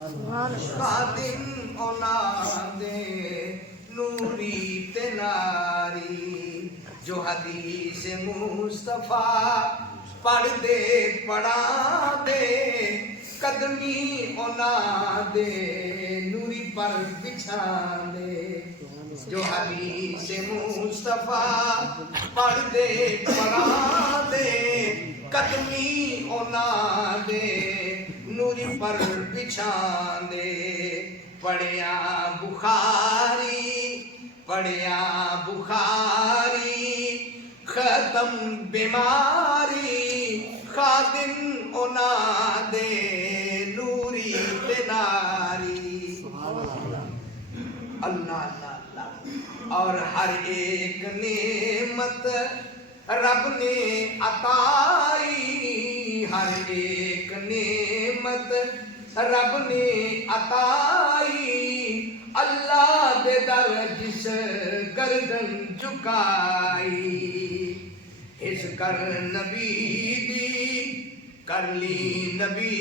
خادم اولاد نوری تناری جو حدیث مصطفیٰ پڑھ دے پڑھا دے قدمی اولاد نوری پر بچھا دے جو حدیث مصطفیٰ پڑھ دے پڑھا دے قدمی اولاد نوری پر بچھان دے پڑھیا بخاری ختم بیماری خادم اولاد نوری تناری اللہ اللہ اللہ اور ہر ایک نعمت رب نے عطائی ہر ایک نعمت رب نے عطائی اللہ دے در جس گردن جھکائی اس کر نبی دی کر لی نبی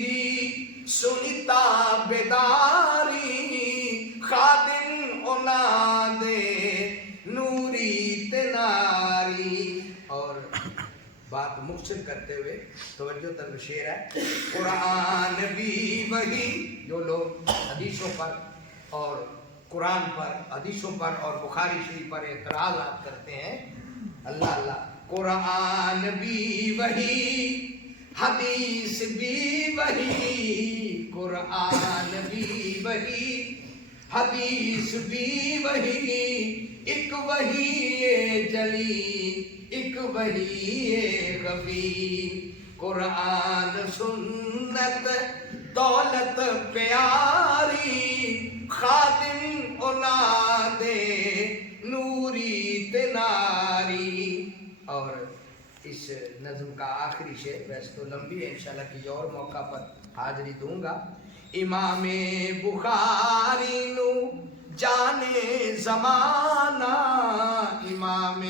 دی سنتا بیداری خادم اولاد نوری تناری اور بات مختصر کرتے ہوئے توجہ طلب شعر ہے قرآن بھی وہی جو لوگ حدیثوں پر اور قرآن پر حدیثوں پر اور بخاری شریف پر اعتراضات کرتے ہیں اللہ اللہ قرآن بھی وہی حدیث بھی وہی قرآن بھی وہی حدیث بھی وہی ایک وہی جلی ایک وہی خفی قرآن سنت دولت پیاری خادم اولاد نوری تناری اور اس نظم کا آخری شعر ویسے تو لمبی ہے انشاءاللہ کسی اور موقع پر حاضری دوں گا امام بخاری نو جانے زمانہ امام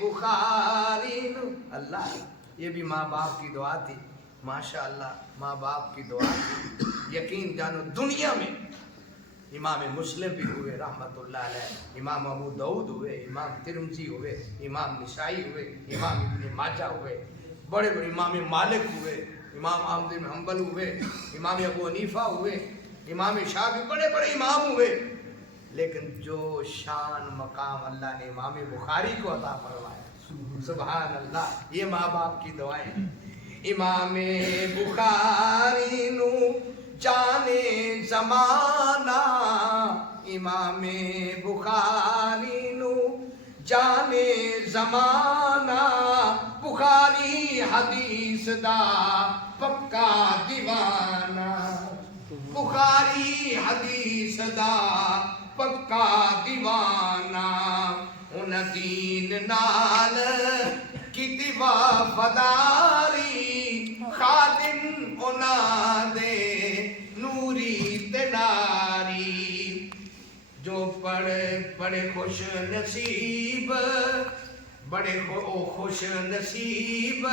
بخاری نو اللہ یہ بھی ماں باپ کی دعا تھی ماشاءاللہ ماں باپ کی دعا تھی یقین جانو دنیا میں امام مسلم بھی ہوئے رحمت اللہ علیہ امام ابو داؤد ہوئے امام ترمذی ہوئے امام نسائی ہوئے امام ابن ماجہ ہوئے بڑے بڑے امام مالک ہوئے امام احمد بن حنبل ہوئے امام ابو حنیفہ ہوئے امام شافعی بڑے بڑے امام ہوئے لیکن جو شان مقام اللہ نے امام بخاری کو عطا فرمایا سبحان اللہ یہ ماں باپ کی دعائیں امام بخاری نو جانے زمانہ امام بخاری نو جانے زمانہ بخاری حدیث دا پکا دیوانہ بخاری حدیث دا پکا دیوانہ ان دین نال کیتی وفاداری خادم اولاد نوری تناری جو بڑے خوش نصیب بڑے خوش نصیب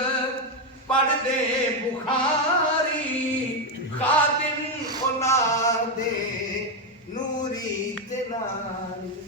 پڑھ دے بخاری خادم اولاد نوری تناری